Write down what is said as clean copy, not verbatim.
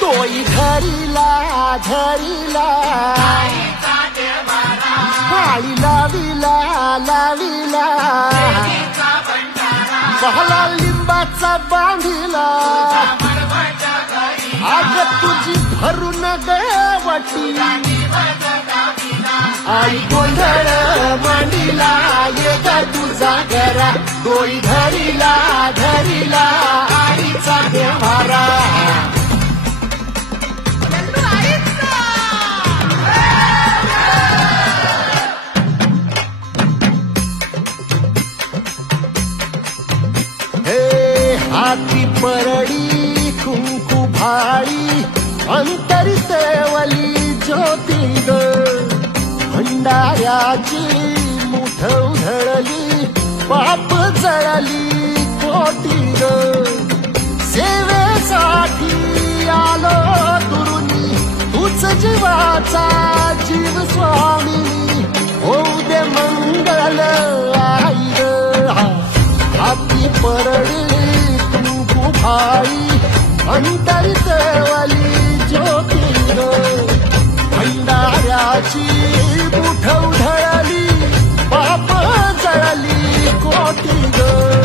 डोई धरिला धरिला पाळी लाविला लाविला पहला लिंबाचा बांधिला आग तुझी भरून गवटी आई गोंधळ मांडीला येत तुझा घरा डोई धरिला धरिला आईचा देवारा हाती परडी कुंकू भाळी अंतरी सेवली ज्योती ग भंडाऱ्याची मुठ उधळली पाप जळली कोटी ग सेवेसाठी आलो दुरुनी तूच जीवाचा जीव स्वामी होऊ दे मंगल आई ग हाती परडी भाई अंतरी सेवली ज्योती ग भंडाऱ्याची मुठ उधळली पाप जळली कोटी ग